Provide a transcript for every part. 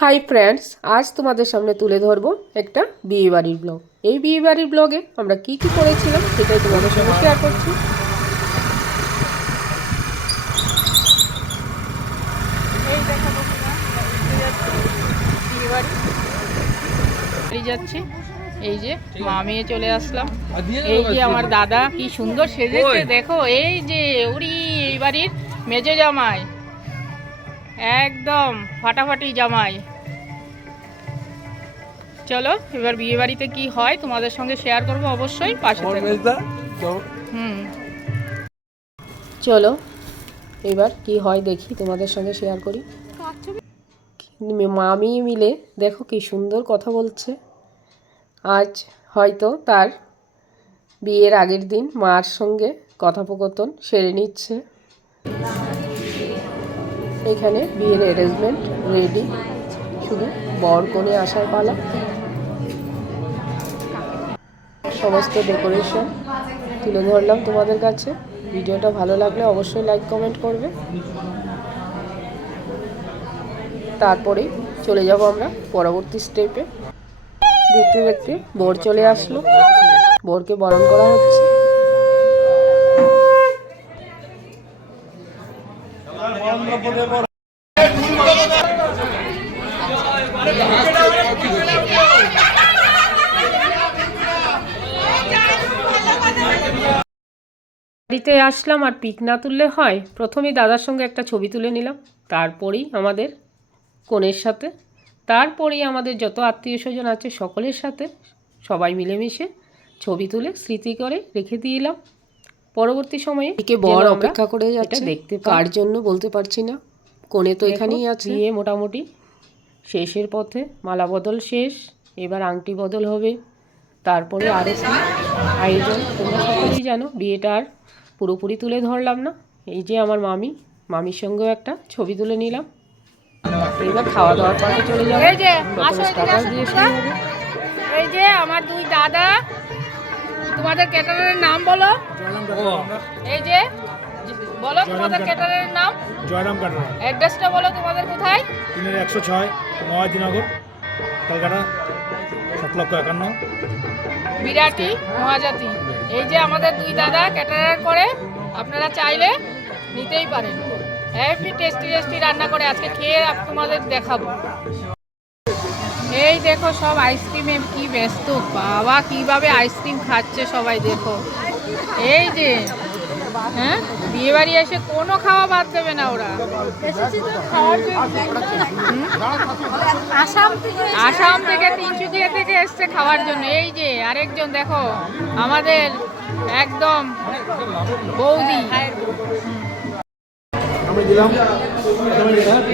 Hi friends আজ তোমাদের সামনে তুলে ধরবো একটা বিয়ে বাড়ির ব্লগ এই বিয়ে বাড়ির ব্লগে আমরা কি কি করেছিলাম সেটাই তোমাদের সঙ্গে শেয়ার করছি। যাচ্ছি। এই যে মা মেয়ে চলে আসলাম। এই যে আমার দাদা কি সুন্দর সেজেছে, দেখো, এই যে উড়ি, এই বাড়ির মেজো জামাই। একদম ফাটাফাটি জামাই। চলো এবার বিয়ে বাড়িতে কি হয় তোমাদের সঙ্গে শেয়ার করব অবশ্যই পাশে থেকো। হুম। চলো এবার কি হয় দেখি তোমাদের সঙ্গে শেয়ার করি। মামি মিলে দেখো কি সুন্দর কথা বলছে। আজ হয়তো তার বিয়ের আগের দিন মার সঙ্গে কথোপকথন সেরে নিচ্ছে। এখানে বিয়ের অ্যারেঞ্জমেন্ট রেডি শুধু বর কোণে আসার পালা। সমস্ত ডেকোরেশন তুলে ধরলাম তোমাদের কাছে। ভিডিওটা ভালো লাগলে অবশ্যই লাইক কমেন্ট করবে। তারপরেই চলে যাব আমরা পরবর্তী স্টেপে দেখতে দেখতে বর চলে আসলো। বরকে বরণ করা হচ্ছে। বাড়িতে আসলাম আর পিক না তুললে হয়। প্রথমেই দাদার সঙ্গে একটা ছবি তুলে নিলাম। তারপরেই আমাদের কনের সাথে। তারপরেই আমাদের যত আত্মীয় স্বজন আছে সকলের সাথে সবাই মিলেমিশে ছবি তুলে স্মৃতি করে রেখে দিলাম। পরবর্তী সময়ে একে বর অপেক্ষা করে যাচ্ছে? দেখতে কার জন্য বলতে পারছি না। কোণে তো এখানেই আছে। বিয়ে মোটামুটি শেষের পথে মালা বদল শেষ এবার আংটি বদল হবে। তারপরে আরও আয়োজন তোমরা সকলেই জানো বিয়েটা আর পুরোপুরি তুলে ধরলাম না। এই যে আমার মামি মামির সঙ্গেও একটা ছবি তুলে নিলাম। এবার খাওয়া দাওয়ার পাশে চলে যাব। এই যে, আমার দুই দাদা তোমাদের ক্যাটারের নাম বলো। এই যে বলো তোমাদের ক্যাটারের। নাম। জয়রাম কাটরা অ্যাড্রেসটা বলো তোমাদের কোথায়? তিনের একশো ছয় মহাজিনগর কলকাতা। সাত লক্ষ একান্ন। বিরাটি মহাজাতি। এই যে আমাদের দুই দাদা ক্যাটারার করে আপনারা চাইলে নিতেই পারেন। হেভি টেস্টি টেস্টি রান্না করে আজকে খেয়ে তোমাদের দেখাবো। এই দেখো সব আইসক্রিমে কি ব্যস্ত বাবা কীভাবে আইসক্রিম খাচ্ছে সবাই দেখো। এই যে হ্যাঁ? বিয়ে বাড়ি এসে কোনো খাওয়া বাদ দেবে না ওরা। আসাম থেকে তিনচুকিয়া থেকে এসছে খাওয়ার জন্য। এই যে আরেকজন দেখো আমাদের একদম বৌদি। আমি দিলাম।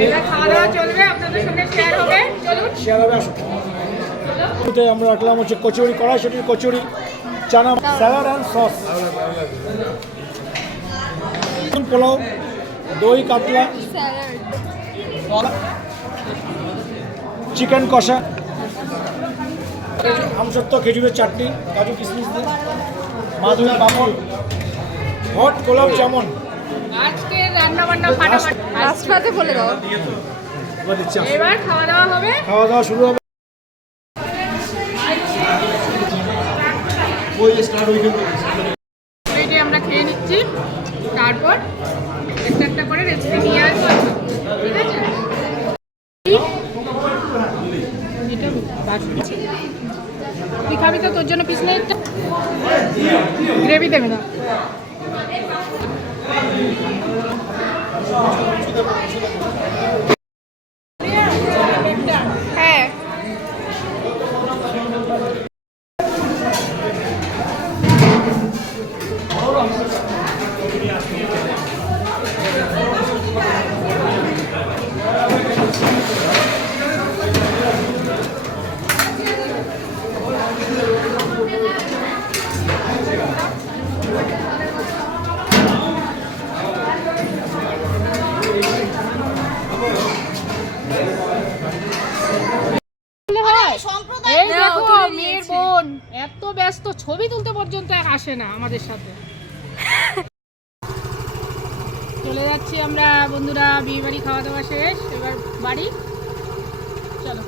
এটা খাওয়া দাওয়া চলবে আপনাদের সঙ্গে শেয়ার হবে। চলুন। শেয়ার হবে আমরা রাখলাম হচ্ছে কচুরি কড়াইশুটির kachori chana salad and sauce pulao দই কাতলা চিকেন কষা। আমসত্ব খেজুরের চাটনি কাজু কিশমিশ দিয়ে। মাদুরা বামন হট গোলাপ জামুন। আজকে রান্না বান্না ফাটাফাটি রাস্তাতে বলে দাও। এবার দিচ্ছি আসুন। এবার খাওয়া দাওয়া হবে। খাওয়া দাওয়া শুরু হবে আমরা খেয়ে নিচ্ছি। তারপর একটা একটা করে রেসিপি নিয়ে আসব। ঠিক আছে? এটা। তুই খাবি তো তোর জন্য পিছনে গ্রেভি দেবে না হ্যাঁ মেয়ের বোন। এত ব্যস্ত ছবি তুলতে পর্যন্ত আর আসে না আমাদের সাথে। চলে যাচ্ছি আমরা বন্ধুরা বিয়ে বাড়ি খাওয়া দাওয়া শেষ এবার বাড়ি। চলো।